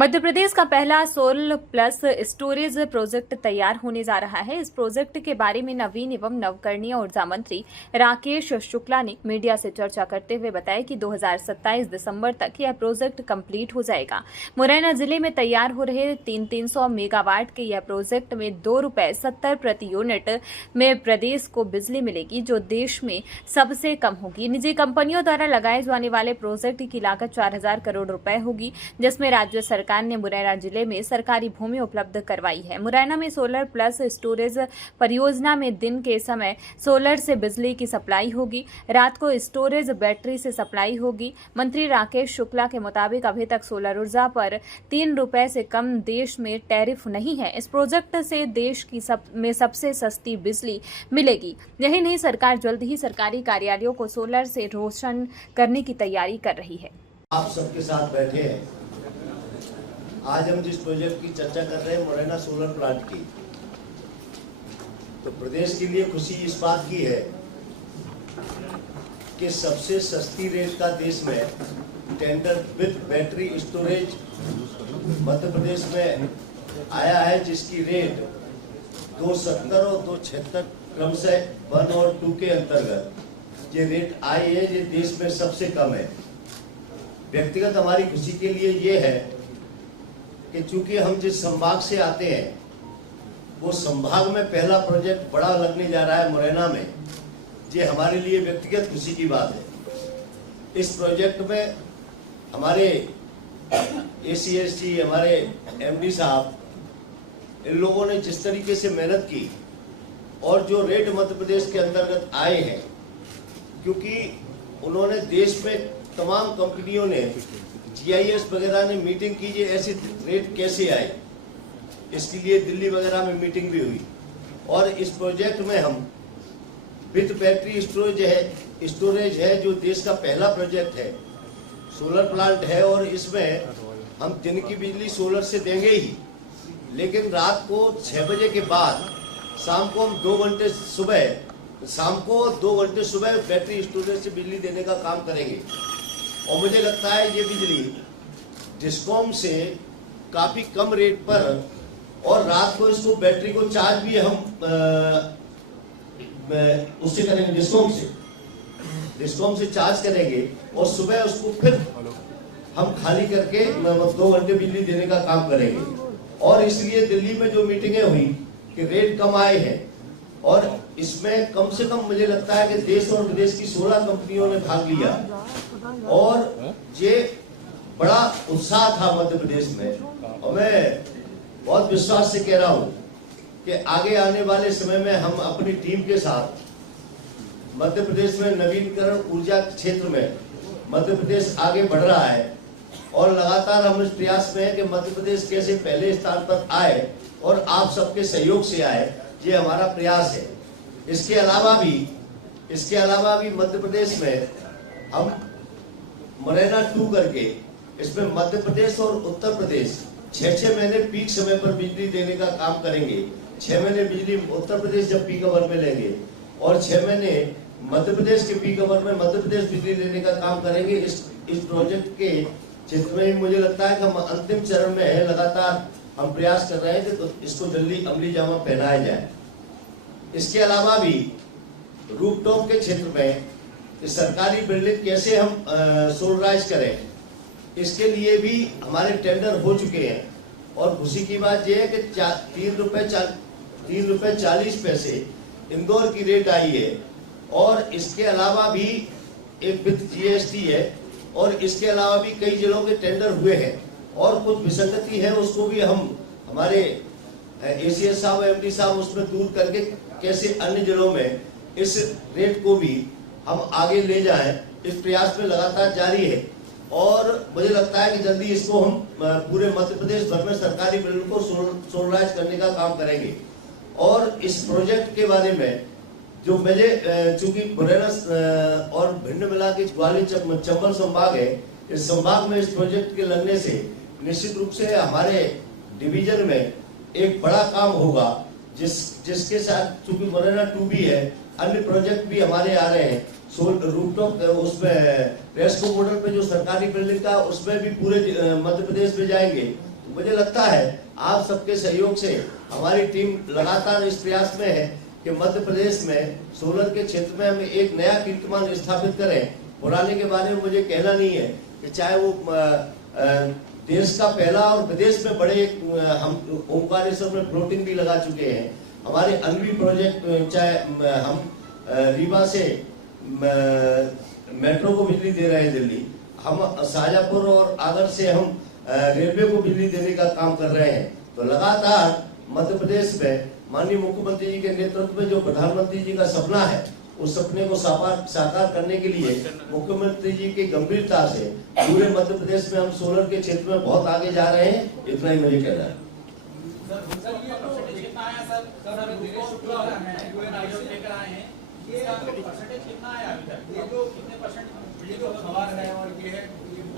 मध्य प्रदेश का पहला solar plus storage project तैयार होने जा रहा है। इस प्रोजेक्ट के बारे में नवीन एवं नवकरणीय ऊर्जा मंत्री राकेश शुक्ला ने मीडिया से चर्चा करते हुए बताया कि 2027 दिसंबर तक यह प्रोजेक्ट कंप्लीट हो जाएगा। मुरैना जिले में तैयार हो रहे 300 मेगावाट के यह प्रोजेक्ट में ₹2.70 प्रति यूनिट में प्रदेश को बिजली मिलेगी, जो देश में सबसे कम होगी। निजी कंपनियों द्वारा लगाए जाने वाले प्रोजेक्ट की लागत 4,000 करोड़ रुपए होगी, जिसमें राज्य सरकार ने मुरैना जिले में सरकारी भूमि उपलब्ध करवाई है। मुरैना में सोलर प्लस स्टोरेज परियोजना में दिन के समय सोलर से बिजली की सप्लाई होगी, रात को स्टोरेज बैटरी से सप्लाई होगी। मंत्री राकेश शुक्ला के मुताबिक अभी तक सोलर ऊर्जा पर ₹3 से कम देश में टैरिफ नहीं है। इस प्रोजेक्ट से देश की सबसे सस्ती बिजली मिलेगी। यही नहीं, सरकार जल्द ही सरकारी कार्यालयों को सोलर से रोशन करने की तैयारी कर रही है। आप सबके साथ बैठे हैं। आज हम जिस प्रोजेक्ट की चर्चा कर रहे हैं, मुरैना सोलर प्लांट की, तो प्रदेश के लिए खुशी इस बात की है कि सबसे सस्ती रेट का देश में tender with battery storage Madhya Pradesh में आया है, जिसकी रेट 270 और 276 क्रमशः 1 और 2 के अंतर्गत ये रेट आई है। ये देश में सबसे कम है। व्यक्तिगत हमारी खुशी के लिए ये है कि चूंकि हम जिस संभाग से आते हैं, वो संभाग में पहला प्रोजेक्ट बड़ा लगने जा रहा है मुरैना में। ये हमारे लिए व्यक्तिगत खुशी की बात है। इस प्रोजेक्ट में हमारे ACSG, हमारे MD साहब, इन लोगों ने जिस तरीके से मेहनत की और जो रेट मध्य प्रदेश के अंतर्गत आए हैं, क्योंकि उन्होंने देश में तमाम कंपनियों ने GIS वगैरह ने मीटिंग कीजिए ऐसे रेट कैसे आए, इसके लिए दिल्ली वगैरह में मीटिंग भी हुई। और इस प्रोजेक्ट में हम विद बैटरी स्टोरेज है जो देश का पहला प्रोजेक्ट है, सोलर प्लांट है, और इसमें हम दिन की बिजली सोलर से देंगे ही, लेकिन रात को 6 बजे के बाद शाम को हम 2 घंटे सुबह बैटरी स्टोरेज से बिजली देने का काम करेंगे। और मुझे लगता है ये बिजली डिस्कॉम से काफी कम रेट पर, और रात को इसको बैटरी को चार्ज भी हम उससे करेंगे, डिस्कॉम से चार्ज करेंगे, और सुबह उसको फिर हम खाली करके 2 घंटे बिजली देने का काम करेंगे। और इसलिए दिल्ली में जो मीटिंगें हुई कि रेट कम आए हैं, और इसमें कम से कम मुझे लगता है कि देश और विदेश की 16 कंपनियों ने भाग लिया, और ये बड़ा उत्साह था मध्य प्रदेश में। और मैं बहुत विश्वास से कह रहा हूं कि आगे आने वाले समय में हम अपनी टीम के साथ मध्य प्रदेश में नवीनीकरण ऊर्जा के क्षेत्र में मध्य प्रदेश आगे बढ़ रहा है, और लगातार हम इस प्रयास में हैं कि मध्य प्रदेश कैसे पहले स्थान पर आए और आप सबके सहयोग से आए, ये हमारा प्रयास है। इसके अलावा भी मध्य प्रदेश में हम मुरैना 2 करके इसमें मध्य प्रदेश और उत्तर प्रदेश 6 महीने पीक समय पर बिजली देने का काम करेंगे। 6 महीने बिजली उत्तर प्रदेश जब पीक अवर में लेंगे, और 6 महीने मध्य प्रदेश के पीक अवर में मध्य प्रदेश बिजली देने का काम करेंगे। इस प्रोजेक्ट के क्षेत्र में मुझे लगता है कि हम अंतिम चरण में है। लगातार हम प्रयास कर रहे हैं कि तो इसको जल्दी अमली जामा पहनाया जाए। इसके अलावा भी रूफटॉप के क्षेत्र में सरकारी बिल्डिंग कैसे हम सोलराइज करें, इसके लिए भी हमारे टेंडर हो चुके हैं। और खुशी की बात यह है कि ₹3.40 इंदौर की रेट आई है, और इसके अलावा भी एक विद GST है, और इसके अलावा भी कई जिलों के टेंडर हुए हैं, और कुछ विसंगति है उसको भी हम हमारे ACS साहब, MD साहब उसमें दूर करके कैसे अन्य जिलों में इस रेट को भी हम आगे ले जाएं, इस प्रयास में लगातार जारी है। और मुझे लगता है कि जल्दी इसको हम पूरे मध्य प्रदेश भर में सरकारी बिल्डिंग को सोलराइज करने का काम करेंगे। और इस प्रोजेक्ट के बारे में जो मुझे चूंकि मुरैना और भिंड मिला के ग्वालियर चंबल संभाग है, इस संभाग में इस प्रोजेक्ट के लगने से निश्चित रूप से हमारे डिवीजन में एक बड़ा काम होगा, जिसके साथ चूंकि मुरैना 2 भी है, अन्य प्रोजेक्ट भी हमारे आ रहे हैं। रूफटॉप उसमें रेस्को मॉडल पे जो सरकारी बिल्डिंग का, उसमें भी पूरे मध्य प्रदेश में जाएंगे, मुझे लगता है आप सबके सहयोग से हमारी टीम लगातार इस प्रयास में है कि मध्य प्रदेश में सोलर के क्षेत्र में हम एक नया कीर्तिमान स्थापित करें। पुराने के बारे में मुझे कहना नहीं है कि चाहे वो देश का पहला और विदेश में बड़े हम ओंकारेश्वर में फ्लोटिंग भी लगा चुके हैं। हमारे अन्वी प्रोजेक्ट, चाहे हम रीवा से मेट्रो को बिजली दे रहे हैं दिल्ली, हम शाहजहांपुर और आगर से हम रेलवे को बिजली देने का काम कर रहे हैं। तो लगातार मध्य प्रदेश में माननीय मुख्यमंत्री जी के नेतृत्व में जो प्रधानमंत्री जी का सपना है, उस सपने को साकार करने के लिए मुख्यमंत्री जी की गंभीरता से पूरे मध्य प्रदेश में हम सोलर के क्षेत्र में बहुत आगे जा रहे हैं। इतना ही मुझे कहना है।